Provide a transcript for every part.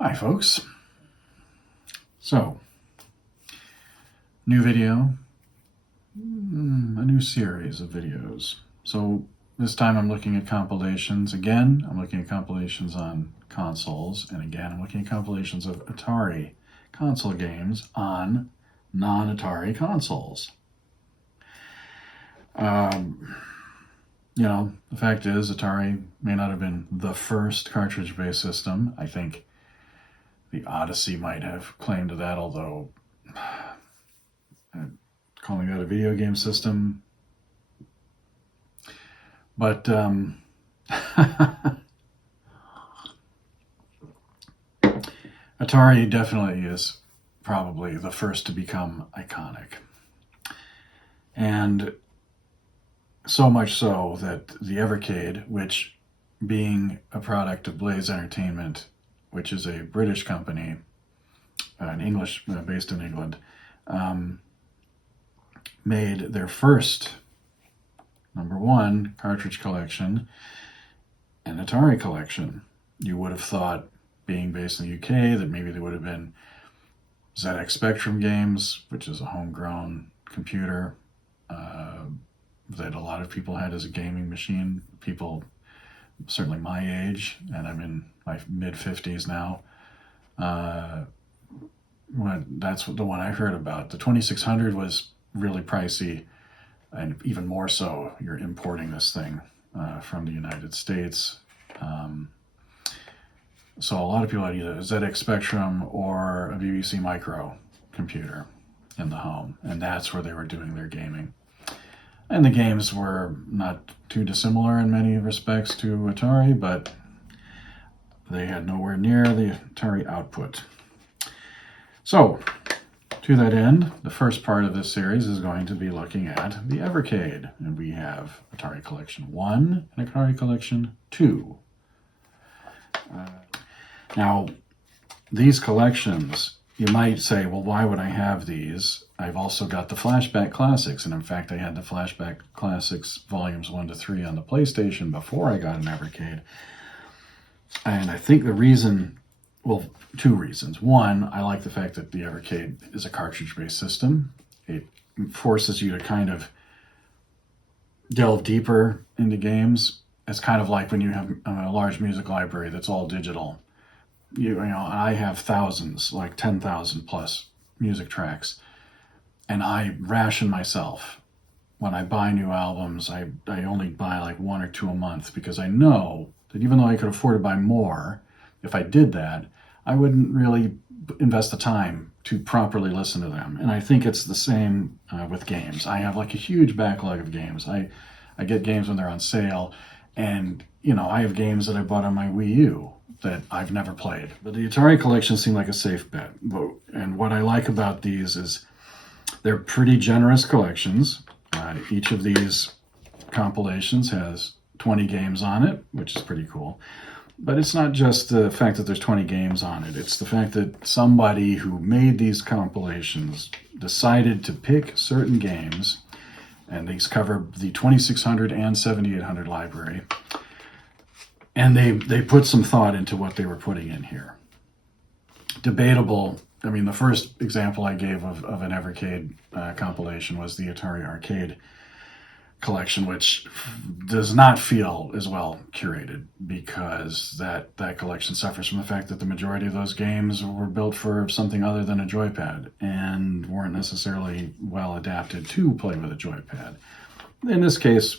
Hi folks. So, new video, a new series of videos. So this time I'm looking at compilations. Again, I'm looking at compilations on consoles, and again I'm looking at compilations of Atari console games on non-Atari consoles. The fact is Atari may not have been the first cartridge-based system. I think the Odyssey might have claimed to that, although calling that a video game system. But Atari definitely is probably the first to become iconic. And so much so that the Evercade, which being a product of Blaze Entertainment, which is a British company, based in England, made their first #1 cartridge collection, an Atari Collection. You would have thought, being based in the UK, that maybe there would have been ZX Spectrum games, which is a homegrown computer that a lot of people had as a gaming machine. People certainly my age, and I'm in my mid-50s now. That's the one I heard about. The 2600 was really pricey, and even more so, you're importing this thing from the United States. So a lot of people had either a ZX Spectrum or a BBC Micro computer in the home, and that's where they were doing their gaming. And the games were not too dissimilar in many respects to Atari, but they had nowhere near the Atari output. So, to that end, the first part of this series is going to be looking at the Evercade. And we have Atari Collection 1 and Atari Collection 2. Now, these collections, you might say, well, why would I have these? I've also got the Flashback Classics, and in fact, I had the Flashback Classics Volumes 1 to 3 on the PlayStation before I got an Evercade. And I think the reason, well, two reasons. One, I like the fact that the Evercade is a cartridge-based system. It forces you to kind of delve deeper into games. It's kind of like when you have a large music library that's all digital. I have thousands, like 10,000 plus music tracks, and I ration myself. When I buy new albums, I only buy like 1 or 2 a month, because I know that even though I could afford to buy more, if I did that, I wouldn't really invest the time to properly listen to them. And I think it's the same with games. I have like a huge backlog of games. I get games when they're on sale, and I have games that I bought on my Wii U that I've never played. But the Atari Collection seemed like a safe bet. And what I like about these is they're pretty generous collections. Each of these compilations has 20 games on it, which is pretty cool. But it's not just the fact that there's 20 games on it. It's the fact that somebody who made these compilations decided to pick certain games, and these cover the 2600 and 7800 library, and they put some thought into what they were putting in here. Debatable. I mean, the first example I gave of an Evercade compilation was the Atari Arcade Collection, which does not feel as well curated, because that collection suffers from the fact that the majority of those games were built for something other than a joypad and weren't necessarily well adapted to play with a joypad. In this case,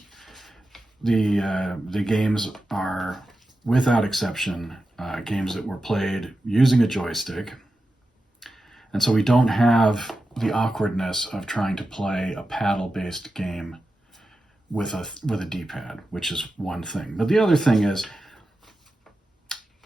the games are, without exception, games that were played using a joystick. And so we don't have the awkwardness of trying to play a paddle-based game with a D-pad, which is one thing. But the other thing is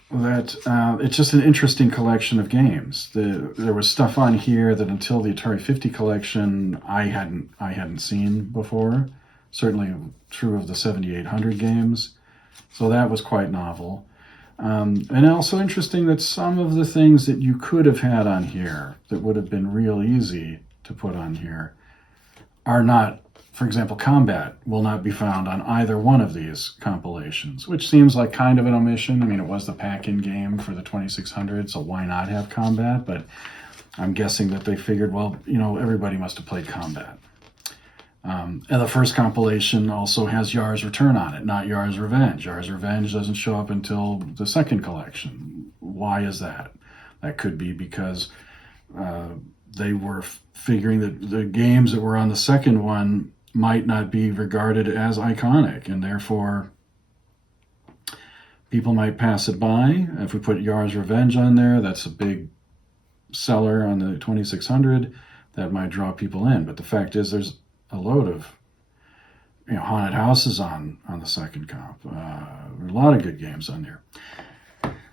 that it's just an interesting collection of games. There was stuff on here that until the Atari 50 collection I hadn't seen before. Certainly true of the 7800 games. So that was quite novel. And also interesting that some of the things that you could have had on here that would have been real easy to put on here are not for example, combat will not be found on either one of these compilations, which seems like kind of an omission. I mean, it was the pack-in game for the 2600, so why not have combat? But I'm guessing that they figured, well, everybody must have played combat. And the first compilation also has Yar's Return on it, not Yar's Revenge. Yar's Revenge doesn't show up until the second collection. Why is that? That could be because they were figuring that the games that were on the second one might not be regarded as iconic, and therefore people might pass it by. If we put Yar's Revenge on there, that's a big seller on the 2600. That might draw people in. But the fact is, there's a load of haunted houses on the second comp. A lot of good games on there.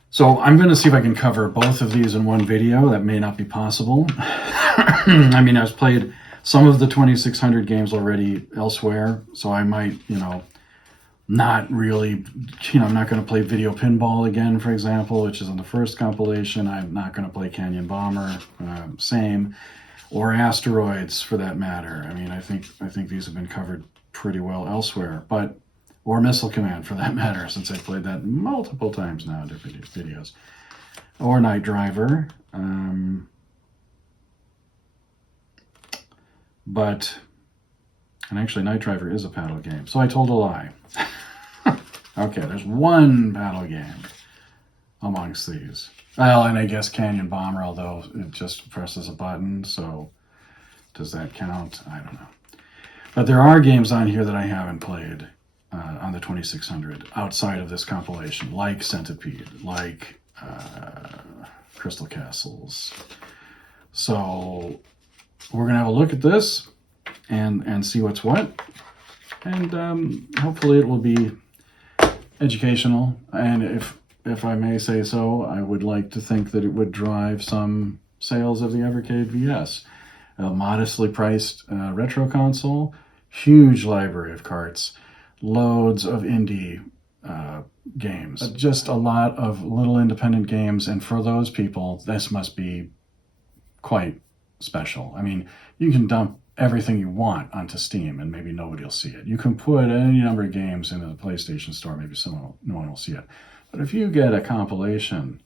So I'm going to see if I can cover both of these in one video. That may not be possible. I mean, I've played some of the 2600 games already elsewhere, so I might, not really, I'm not going to play Video Pinball again, for example, which is on the first compilation. I'm not going to play Canyon Bomber, same, or Asteroids for that matter. I mean, I think these have been covered pretty well elsewhere, or Missile Command for that matter, since I've played that multiple times now in different videos, or Night Driver. And actually Night Driver is a paddle game, so I told a lie. Okay, there's one paddle game amongst these. Well, and I guess Canyon Bomber, although it just presses a button, so does that count? I don't know. But there are games on here that I haven't played on the 2600 outside of this compilation, like Centipede, like Crystal Castles. So we're going to have a look at this and see what's what. And hopefully it will be educational. And if I may say so, I would like to think that it would drive some sales of the Evercade VS. A modestly priced retro console, huge library of carts, loads of indie games, just a lot of little independent games. And for those people, this must be quite special. I mean, you can dump everything you want onto Steam and maybe nobody will see it. You can put any number of games into the PlayStation Store, maybe no one will see it. But if you get a compilation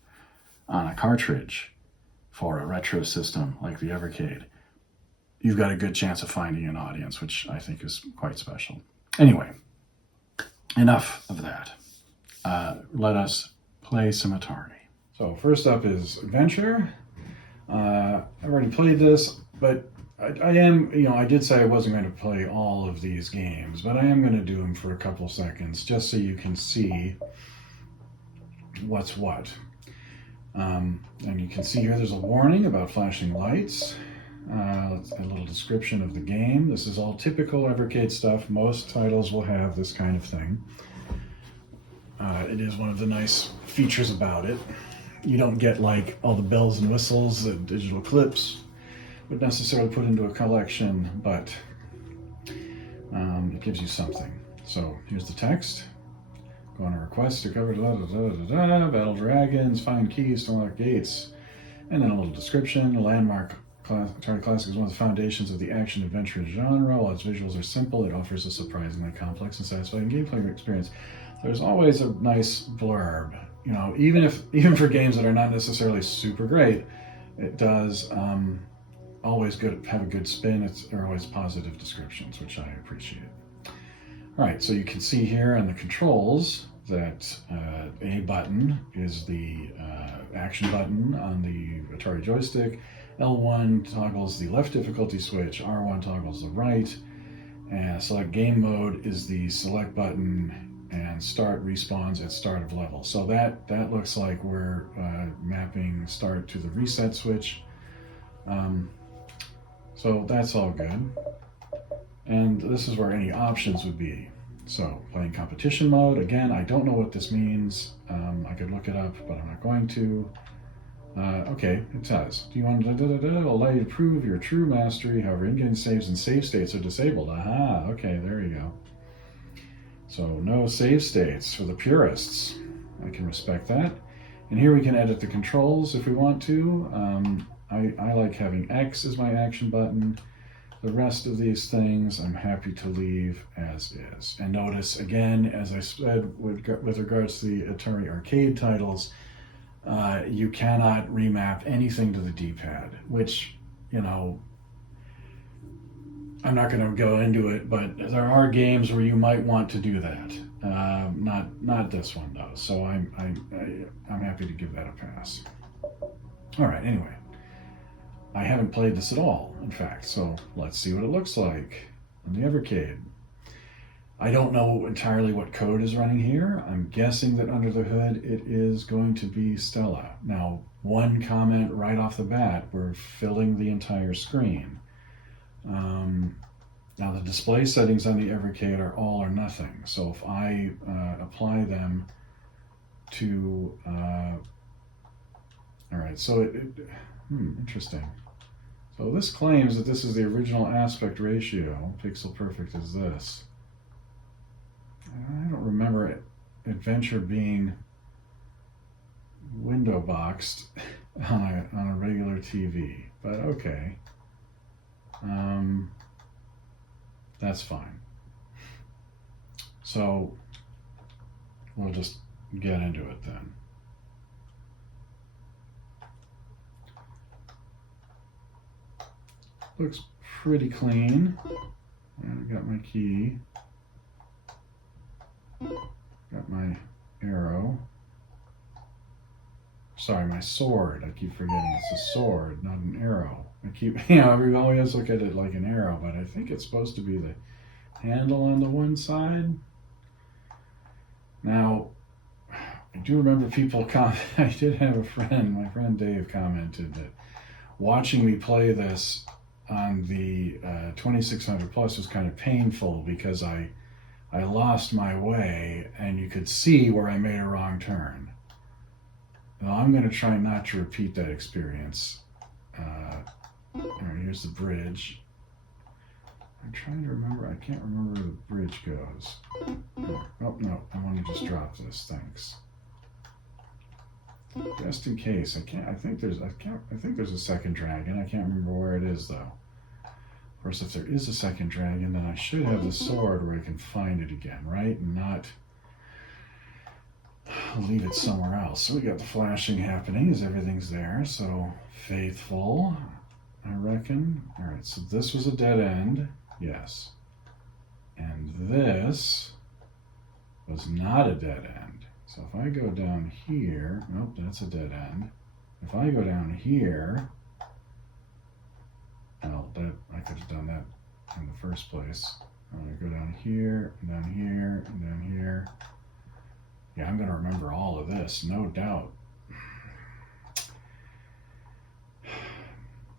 on a cartridge for a retro system like the Evercade, you've got a good chance of finding an audience, which I think is quite special. Anyway, enough of that. Let us play some Atari. So first up is Adventure. I've already played this, but I am, I did say I wasn't going to play all of these games, but I am going to do them for a couple seconds just so you can see what's what. And you can see here there's a warning about flashing lights. A little description of the game. This is all typical Evercade stuff. Most titles will have this kind of thing. It is one of the nice features about it. You don't get like all the bells and whistles that digital clips would necessarily put into a collection, but it gives you something. So here's the text. Go on a request to cover battle dragons, find keys to unlock gates, and then a little description. A landmark Atari Classic is one of the foundations of the action-adventure genre. While its visuals are simple, it offers a surprisingly complex and satisfying gameplay experience. There's always a nice blurb. Even for games that are not necessarily super great, it does always have a good spin. They're always positive descriptions, which I appreciate. All right, so you can see here on the controls that A button is the action button on the Atari joystick. L1 toggles the left difficulty switch, R1 toggles the right, and select game mode is the select button, and start respawns at start of level. So that looks like we're mapping start to the reset switch. So that's all good. And this is where any options would be. So playing competition mode, again, I don't know what this means. I could look it up, but I'm not going to. Okay, it says, do you want to allow you to prove your true mastery, however, in-game saves and save states are disabled. Aha, okay, there you go. So no save states for the purists. I can respect that. And here we can edit the controls if we want to. I like having X as my action button. The rest of these things I'm happy to leave as is. And notice again, as I said with regards to the Atari arcade titles, you cannot remap anything to the D-pad, which, you know, I'm not going to go into it, but there are games where you might want to do that. Not this one though. So I'm happy to give that a pass. All right. Anyway, I haven't played this at all, in fact. So let's see what it looks like on the Evercade. I don't know entirely what code is running here. I'm guessing that under the hood it is going to be Stella. Now, one comment right off the bat: we're filling the entire screen. Now the display settings on the Evercade are all or nothing. So if I apply them to, all right, so interesting. So this claims that this is the original aspect ratio. Pixel perfect is this. I don't remember Adventure being window boxed on a regular TV, but okay. That's fine. So we'll just get into it then. Looks pretty clean. I got my key. Got my arrow. Sorry, my sword. I keep forgetting it's a sword, not an arrow. I keep, we always look at it like an arrow, but I think it's supposed to be the handle on the one side. Now, I do remember people I did have a friend, my friend Dave, commented that watching me play this on the 2600 Plus was kind of painful because I lost my way and you could see where I made a wrong turn. Now, I'm going to try not to repeat that experience. All right, here's the bridge. I'm trying to remember. I can't remember where the bridge goes. Oh no, I want to just drop this. Thanks. Just in case, I think there's a second dragon. I can't remember where it is though. Of course, if there is a second dragon, then I should have the sword where I can find it again, right? And not leave it somewhere else. So we got the flashing happening as everything's there. So faithful, I reckon. All right, so this was a dead end. Yes. And this was not a dead end. So if I go down here, nope, that's a dead end. If I go down here, well, I could have done that in the first place. I'm going to go down here, and down here, and down here. Yeah, I'm going to remember all of this, no doubt.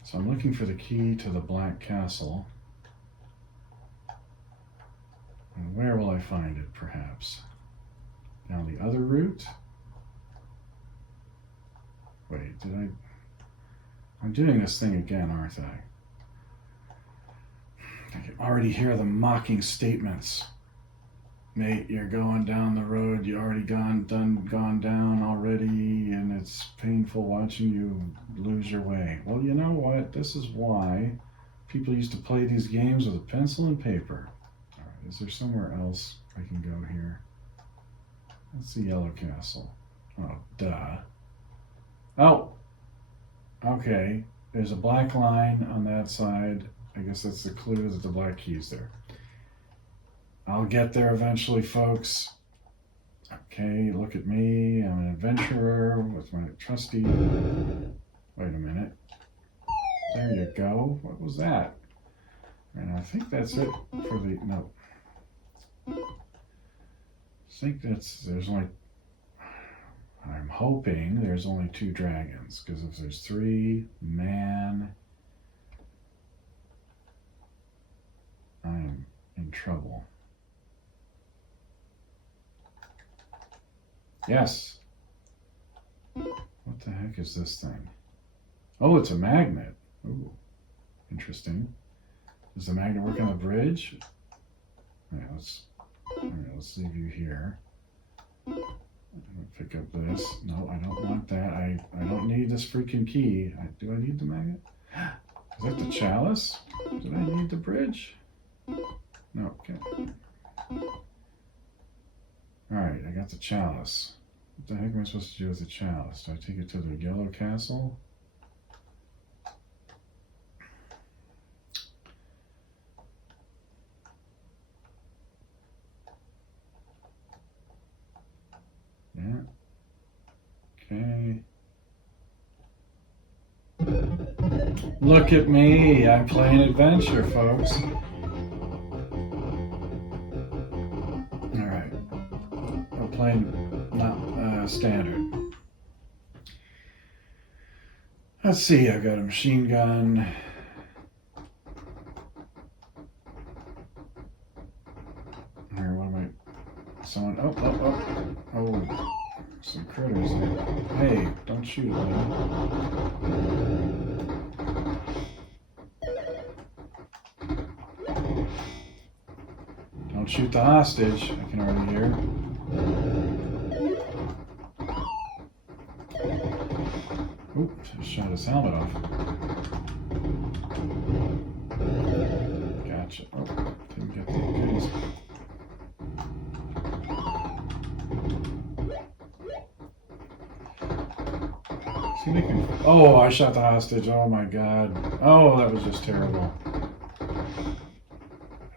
So I'm looking for the key to the Black Castle. And where will I find it, perhaps? Down the other route? Wait, I'm doing this thing again, aren't I? I can already hear the mocking statements. Mate, you're going down the road, you already gone down already, and it's painful watching you lose your way. Well, you know what? This is why people used to play these games with a pencil and paper. All right, is there somewhere else I can go here? That's the Yellow Castle. Oh, duh. Oh! Okay, there's a black line on that side. I guess that's the clue that the black key's there. I'll get there eventually, folks. Okay, look at me. I'm an adventurer with my trusty... Wait a minute. There you go. What was that? And I think that's it for the... No. I think there's only... I'm hoping there's only 2 dragons, because if there's 3, man... I'm in trouble. Yes. What the heck is this thing? Oh, it's a magnet. Ooh, interesting. Does the magnet work on the bridge? All right, let's leave you here. I'm gonna pick up this. No, I don't want that. I don't need this freaking key. Do I need the magnet? Is that the chalice? Did I need the bridge? No, okay. Alright, I got the chalice. What the heck am I supposed to do with the chalice? Do I take it to the yellow castle? Yeah. Okay. Look at me. I'm playing adventure, folks. Alright. I'm playing not standard. Let's see. I've got a machine gun. Here, what am I? Someone. Oh. Some critters there. Hey, don't shoot at me. Don't shoot the hostage, I can already hear. Oop, just shot his helmet off. Gotcha. Oh, didn't get the goodies. Oh, I shot the hostage. Oh my god. Oh, that was just terrible. I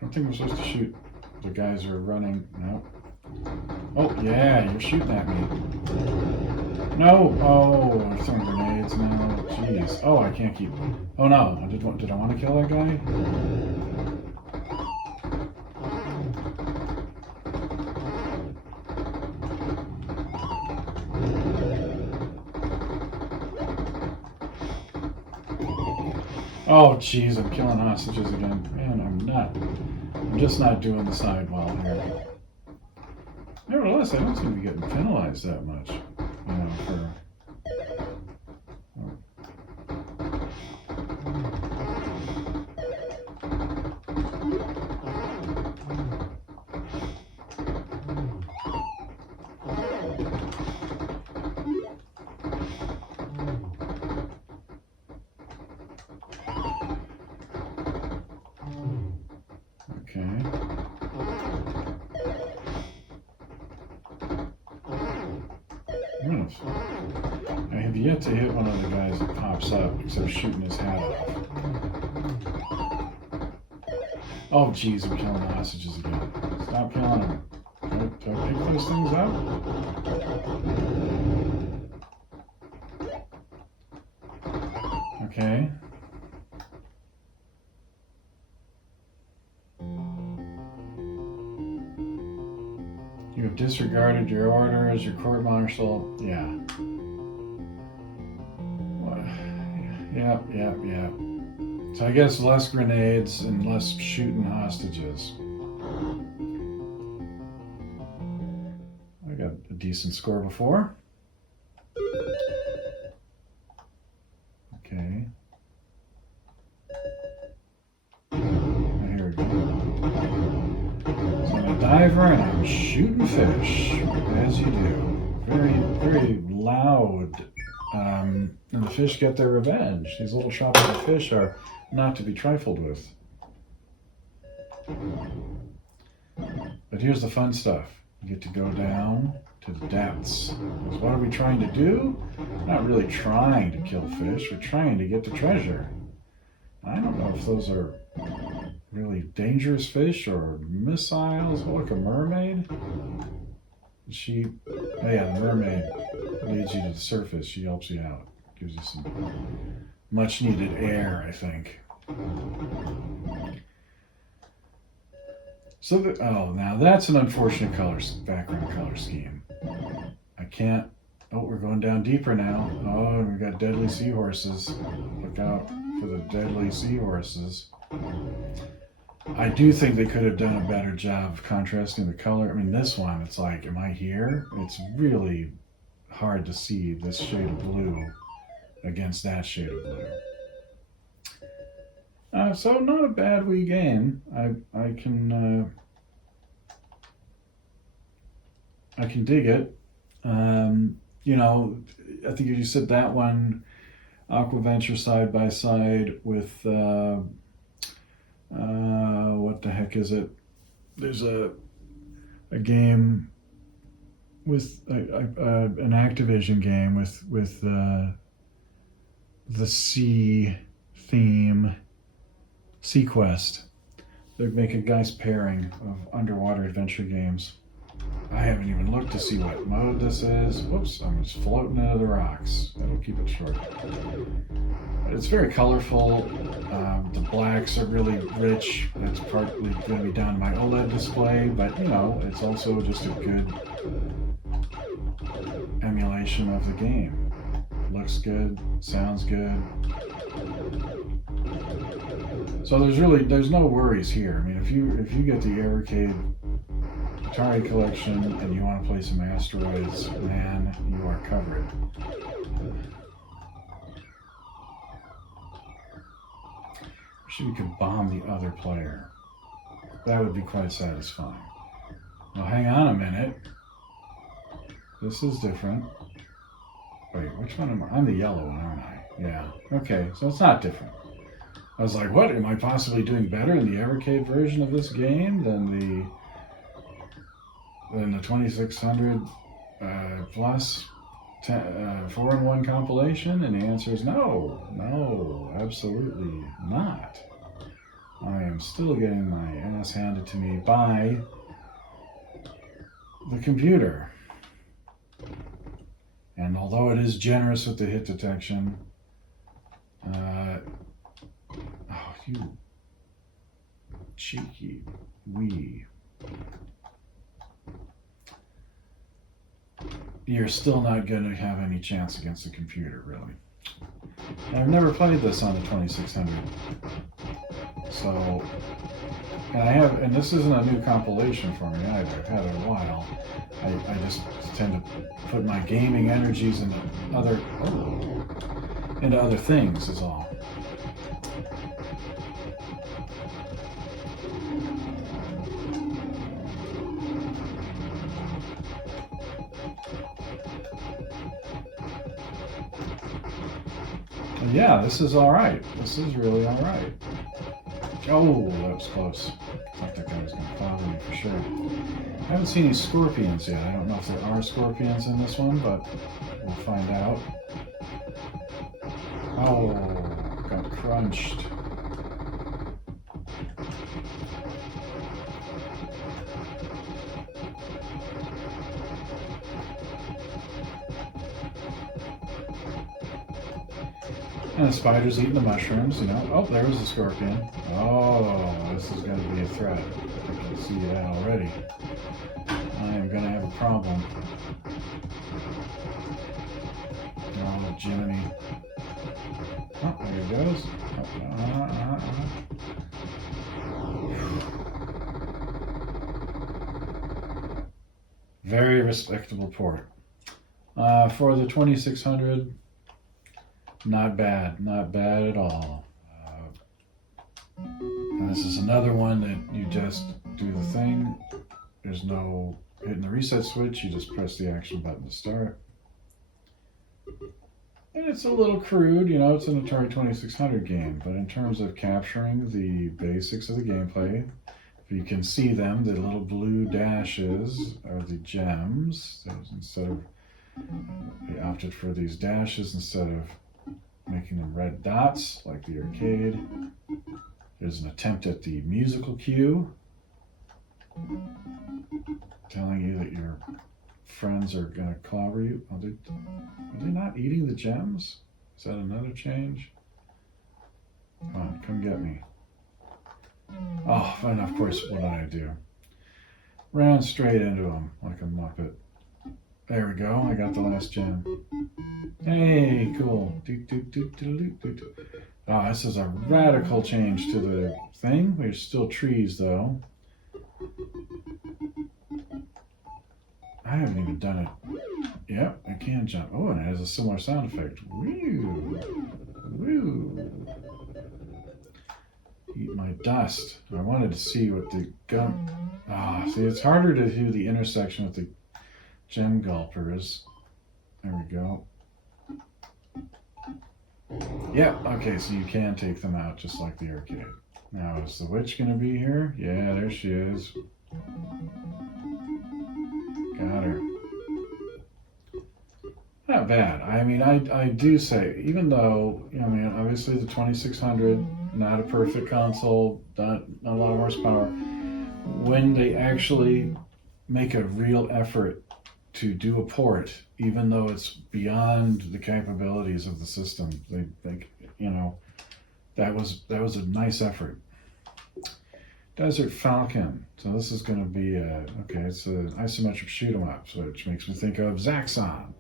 don't think we're supposed to shoot the guys who are running. No. Oh, yeah, you're shooting at me. No. Oh, I'm throwing grenades now. Jeez. Oh, I can't keep. Oh no. Did I want to kill that guy? Oh, jeez, I'm killing hostages again. Man, I'm just not doing the side well here. Nevertheless, I don't seem to be getting penalized that much, for... I have yet to hit one of the guys that pops up, except shooting his hat off. Oh, jeez, I'm killing the hostages again. Stop killing them. Do I pick those things up? Okay. You have disregarded your orders, your court-martial. Yeah. Yep. So I guess less grenades and less shooting hostages. I got a decent score before. Okay. Here we go. So I'm a diver and I'm shooting fish, as you do. Very, very loud. And the fish get their revenge. These little tropical fish are not to be trifled with. But here's the fun stuff. You get to go down to the depths. Because what are we trying to do? We're not really trying to kill fish. We're trying to get the treasure. I don't know if those are really dangerous fish or missiles. Oh, like a mermaid. Oh yeah, the mermaid leads you to the surface. She helps you out. Gives you some much needed air, I think. So, now that's an unfortunate background color scheme. I can't, we're going down deeper now. Oh, we got deadly seahorses. Look out for the deadly seahorses. I do think they could have done a better job of contrasting the color. I mean, this one, it's like, am I here? It's really hard to see this shade of blue against that shade of blue. So not a bad wee game. I can dig it. I think you said that one Aquaventure side by side with what the heck is it? There's a game with an Activision game with the sea theme, Sequest. They make a nice pairing of underwater adventure games. I haven't even looked to see what mode this is. Whoops, I'm just floating out of the rocks. That'll keep it short. It's very colorful. The blacks are really rich. That's partly going to be down to my OLED display, but you know, it's also just a good emulation of the game. Looks good, sounds good. So there's no worries here. I mean, if you get the Evercade Atari Collection and you want to play some Asteroids, man, you are covered. Wish we could bomb the other player. That would be quite satisfying. Now hang on a minute. This is different. Wait, which one am I? I'm the yellow one, aren't I? Yeah. Okay, so it's not different. I was like, what? Am I possibly doing better in the Evercade version of this game than the 2600 plus 4-in-1 compilation? And the answer is no, absolutely not. I am still getting my ass handed to me by the computer. And although it is generous with the hit detection, oh, you cheeky wee. You're still not going to have any chance against the computer, really. I've never played this on the 2600. So, and this isn't a new compilation for me either. I've had it a while. I just tend to put my gaming energies into other things is all. Yeah, this is all right. This is really all right. Oh, that was close. I thought that guy was going to follow me for sure. I haven't seen any scorpions yet. I don't know if there are scorpions in this one, but we'll find out. Oh, got crunched. And the spider's eating the mushrooms, you know. Oh, there was a scorpion. Oh, this is going to be a threat. I can see that already. I am going to have a problem. Oh, Jiminy. Oh, there he goes. Very respectable port. For the 2600, not bad at all. And this is another one that you just do the thing. There's no hitting the reset switch. You just press the action button to start. And it's a little crude, you know, it's an Atari 2600 game, but in terms of capturing the basics of the gameplay, if you can see them, the little blue dashes are the gems. They opted for these dashes instead of making them red dots like the arcade. There's an attempt at the musical cue, telling you that your friends are going to clobber you. Are they not eating the gems? Is that another change? Come on, come get me. Oh, and of course, what did I do? Ran straight into him like a muppet. There we go, I got the last gem. Hey, cool. Oh, this is a radical change to the thing. There's still trees, though. I haven't even done it. Yep, I can jump. Oh, and it has a similar sound effect. Woo! Woo! Eat my dust. I wanted to see what the gum... see, it's harder to do the intersection with the gem gulpers. There we go. Yeah, okay, so you can take them out just like the arcade. Now, is the witch going to be here? Yeah, there she is. Got her. Not bad. I mean, I do say, even though, I mean, obviously the 2600, not a perfect console, not a lot of horsepower, when they actually make a real effort to do a port, even though it's beyond the capabilities of the system, that was a nice effort. Desert Falcon. So this is going to be it's an isometric shoot 'em up, which makes me think of Zaxxon.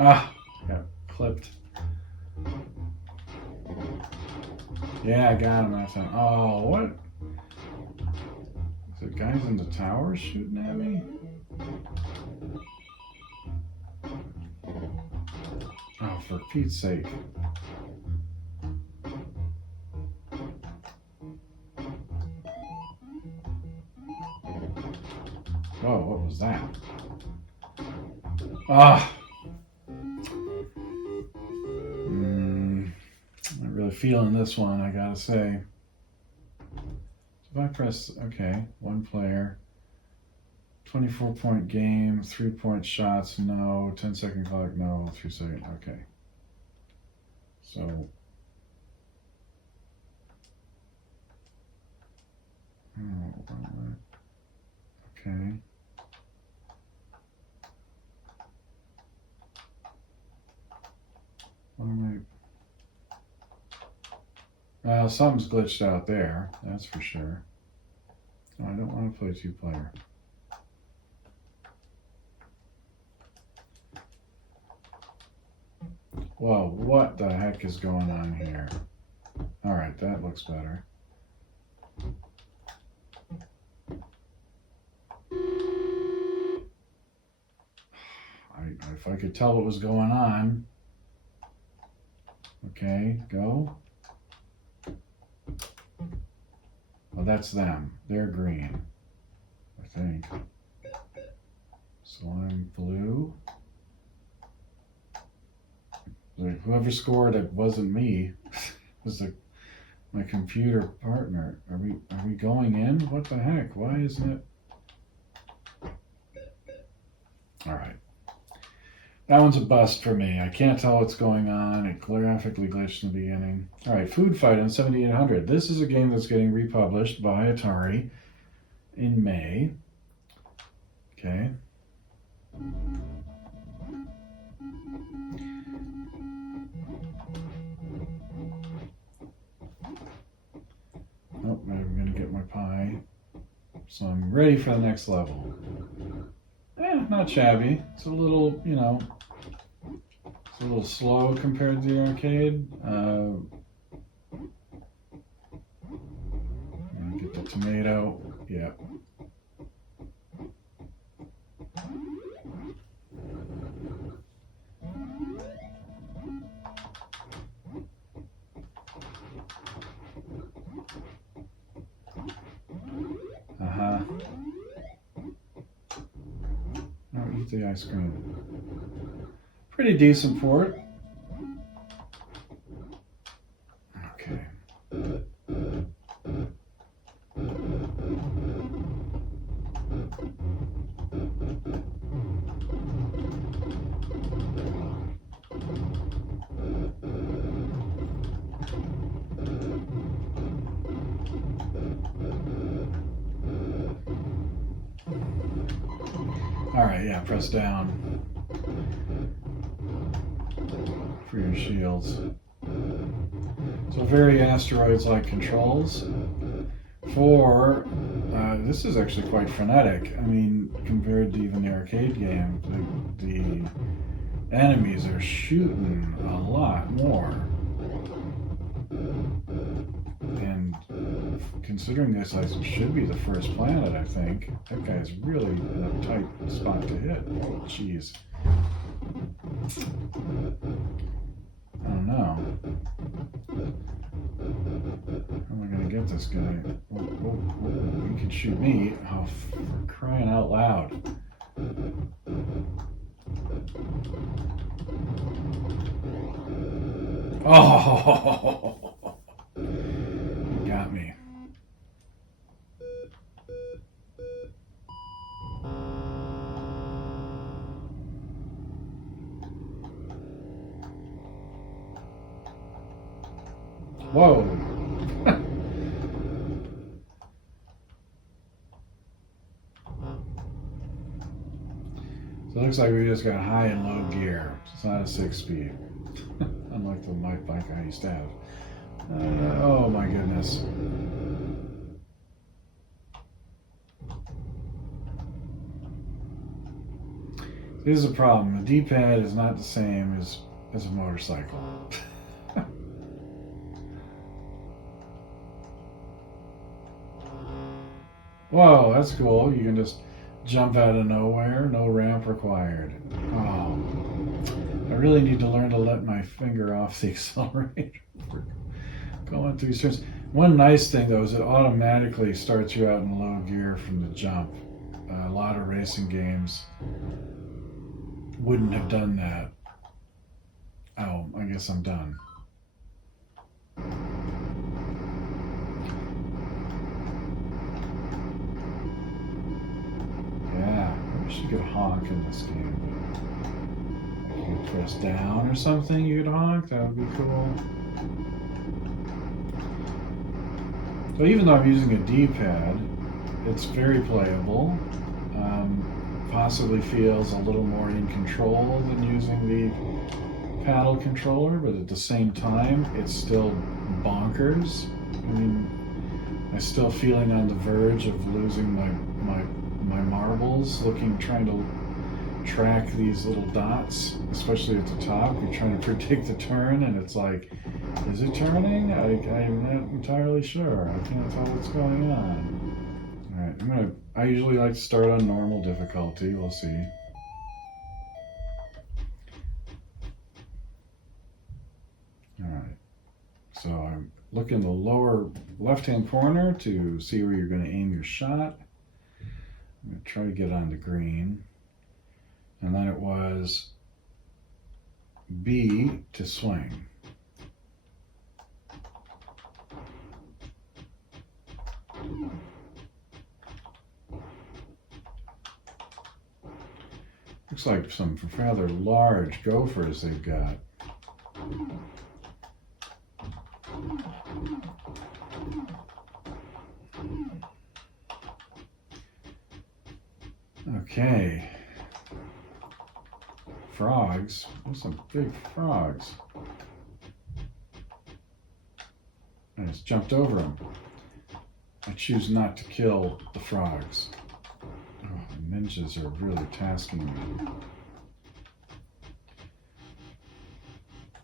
Ah, got clipped. Yeah, I got him that time. Oh, what? Is it guys in the tower shooting at me? Oh, for Pete's sake. Whoa, what was that? Ah. Not really feeling this one, I gotta say. If I press, okay, one player, 24-point game, 3-point shots, no, 10-second clock, no, 3-second, okay. So, okay. What am I? Something's glitched out there, that's for sure. No, I don't want to play 2-player. Whoa, what the heck is going on here? Alright, that looks better. If I could tell what was going on. Okay, go. Well, that's them. They're green, I think. So I'm blue. Like, whoever scored, it wasn't me. It was my computer partner. Are we going in? What the heck? Why isn't it? All right. That one's a bust for me. I can't tell what's going on. It graphically glitched in the beginning. All right, Food Fight on 7800. This is a game that's getting republished by Atari in May. Okay. Oh, I'm going to get my pie. So I'm ready for the next level. Not shabby. It's a little, it's a little slow compared to the arcade. Get the tomato. Yeah. Eat the ice cream. Pretty decent port. Okay. All right, yeah, press down for your shields. So very asteroids-like controls. This is actually quite frenetic. I mean, compared to even the arcade game, enemies are shooting a lot more. And considering this, I should be the first planet, I think. That guy's really in a tight spot to hit. Oh, jeez. I don't know. How am I going to get this guy? He can shoot me. Oh, for crying out loud. Oh! He got me. Whoa! So it looks like we just got high and low gear. It's not a 6-speed. Unlike the light bike I used to have. Oh my goodness. This is a problem. The D-pad is not the same as a motorcycle. Whoa, that's cool. You can just jump out of nowhere, no ramp required. Oh, I really need to learn to let my finger off the accelerator for going through turns. One nice thing though is it automatically starts you out in low gear from the jump. A lot of racing games wouldn't have done that. Oh, I guess I'm done. Yeah, I should get a honk in this game. You could press down or something, you could honk, that would be cool. So even though I'm using a D-pad, it's very playable. Possibly feels a little more in control than using the paddle controller, but at the same time, it's still bonkers. I mean, I'm still feeling on the verge of losing my marbles, trying to track these little dots, especially at the top. You're trying to predict the turn, and it's like, is it turning? I'm not entirely sure. I can't tell what's going on. All right, I usually like to start on normal difficulty. We'll see. All right, so I'm looking in the lower left-hand corner to see where you're going to aim your shot. I'm going to try to get on the green. And then it was B to swing. Looks like some rather large gophers they've got. Okay. Frogs. There's some big frogs. I just jumped over them. I choose not to kill the frogs. Oh, the ninjas are really tasking me.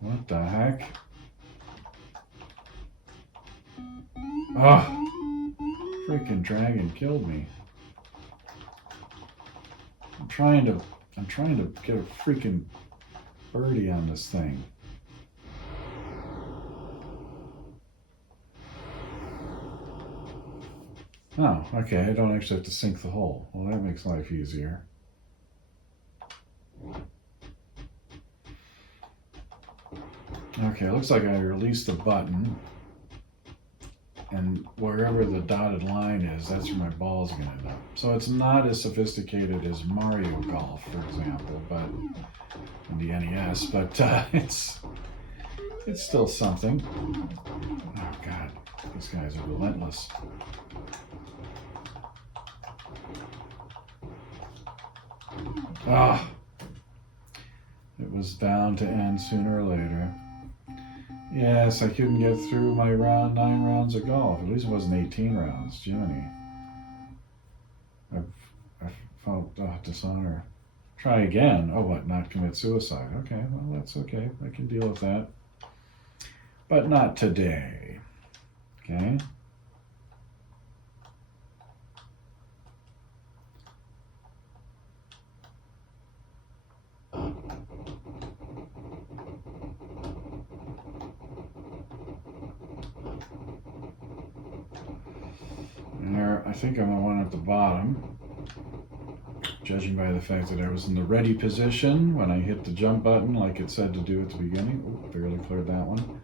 What the heck? Oh, freaking dragon killed me. I'm trying to get a freaking birdie on this thing. Oh, okay, I don't actually have to sink the hole. Well, that makes life easier. Okay, it looks like I released the button, and wherever the dotted line is, that's where my ball's going to end up. So it's not as sophisticated as Mario Golf, for example, but in the NES, but it's still something. Oh God, these guys are relentless. Ah, it was bound to end sooner or later. Yes, I couldn't get through my 9 rounds of golf. At least it wasn't 18 rounds. Jiminy. I felt dishonor. Try again. Oh, what? Not commit suicide. Okay, well, that's okay. I can deal with that. But not today. Okay? And there, I think I'm the one at the bottom. Judging by the fact that I was in the ready position when I hit the jump button like it said to do at the beginning. Ooh, barely cleared that one.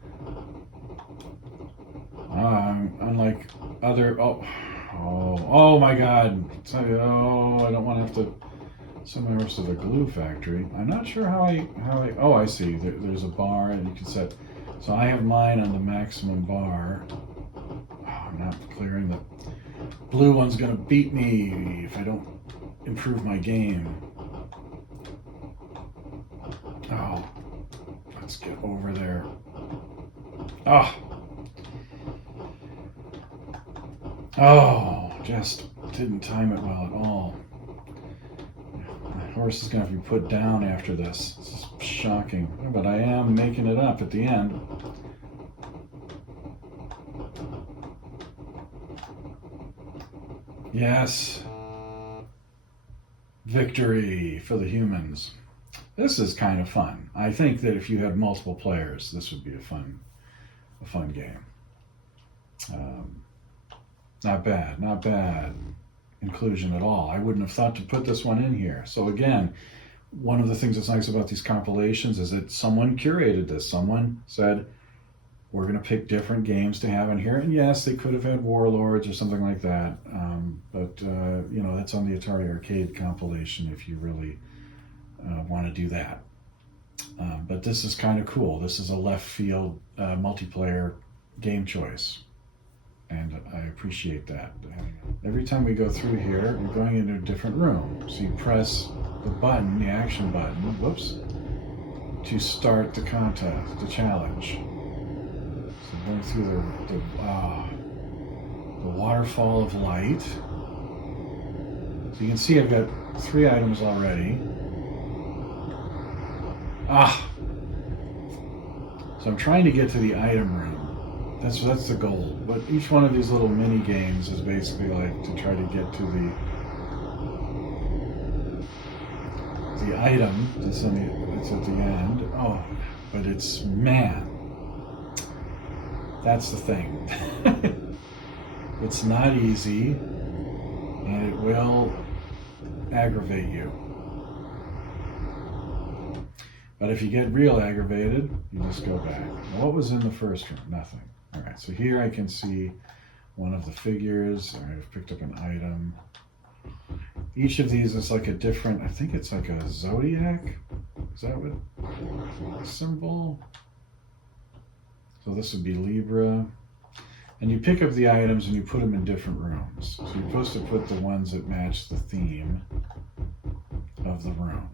Unlike other, oh my God. Oh, I don't want to have to somewhere else to the glue factory. I'm not sure how I, oh, I see. There's a bar and you can set, so I have mine on the maximum bar. Oh, I'm not clearing the blue one's gonna beat me if I don't improve my game. Oh, let's get over there. Oh, just didn't time it well at all. My horse is going to have to be put down after this. This is shocking, but I am making it up at the end. Yes. Victory for the humans. This is kind of fun. I think that if you had multiple players, this would be a fun game. Not bad inclusion at all. I wouldn't have thought to put this one in here. So again, one of the things that's nice about these compilations is that someone curated this. Someone said, we're going to pick different games to have in here. And yes, they could have had Warlords or something like that. But that's on the Atari Arcade compilation if you really want to do that. But this is kind of cool. This is a left field multiplayer game choice. And I appreciate that. Every time we go through here, we're going into a different room. So you press the button, the action button, whoops, to start the contest, the challenge. So going through the waterfall of light. So you can see I've got 3 items already. So I'm trying to get to the item room. That's the goal. But each one of these little mini games is basically like to try to get to the item that's at the end. Oh, but it's, man, that's the thing. It's not easy, and it will aggravate you. But if you get real aggravated, you just go back. What was in the first room? Nothing. All right, so here I can see one of the figures. All right, I've picked up an item. Each of these is like a different, I think it's like a zodiac. Is that what symbol? So this would be Libra. And you pick up the items and you put them in different rooms. So you're supposed to put the ones that match the theme of the room.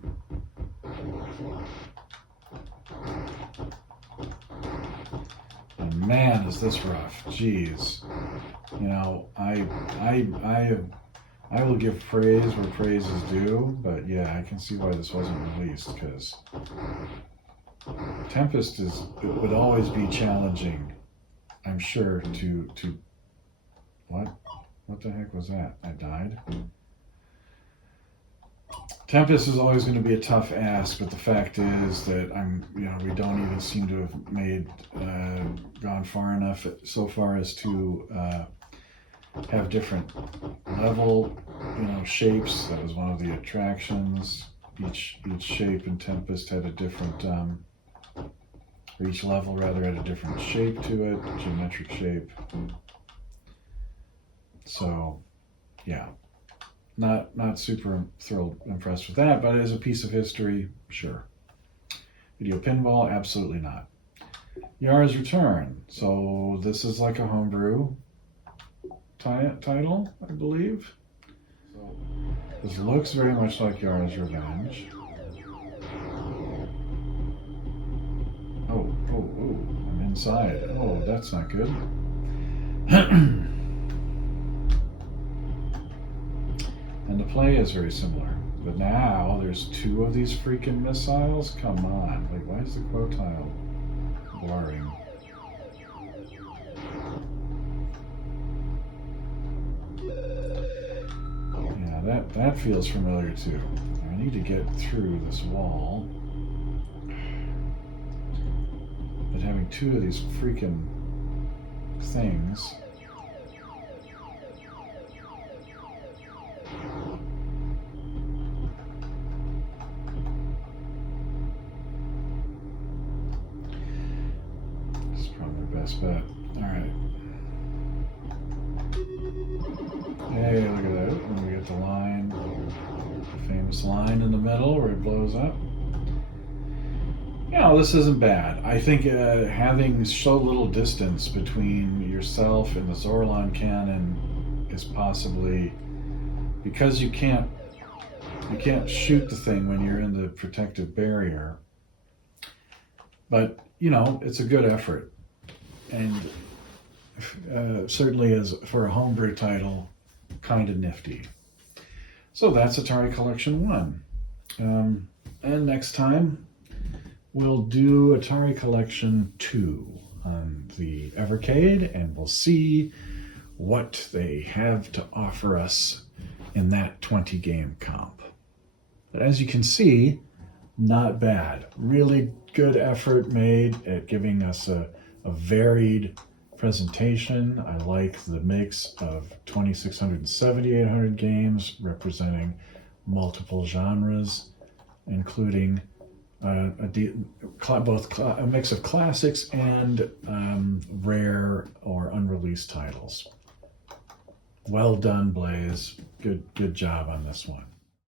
And man, is this rough. Jeez. You know, I will give praise where praise is due, but yeah, I can see why this wasn't released, because Tempest would always be challenging, I'm sure, to what the heck was that? I died? Tempest is always going to be a tough ask, but the fact is that we don't even seem to have gone far enough so far as to have different level, shapes. That was one of the attractions. Each shape in Tempest had a different, or each level rather had a different shape to it, geometric shape. So, yeah. Not super impressed with that, but as a piece of history, sure. Video pinball, absolutely not. Yara's Return. So this is like a homebrew title, I believe. So this looks very much like Yara's Revenge. Oh, I'm inside. Oh, that's not good. And the play is very similar. But now there's 2 of these freaking missiles? Come on. Like, why is the quotile blurring? Yeah, that feels familiar too. I need to get through this wall. But having 2 of these freaking things. This is probably the best bet. Alright. Hey, look at that. When we get the line, the famous line in the middle where it blows up. You know, this isn't bad. I think having so little distance between yourself and the Zorlon cannon is possibly because you can't shoot the thing when you're in the protective barrier. But you know, it's a good effort, and certainly as for a homebrew title, kind of nifty. So that's Atari Collection 1, and next time we'll do Atari Collection 2 on the Evercade, and we'll see what they have to offer us in that 20 game comp. But as you can see, not bad. Really good effort made at giving us a varied presentation. I like the mix of 2600 and 7800 games representing multiple genres, including both a mix of classics and rare or unreleased titles. Well done, Blaze. Good job on this one.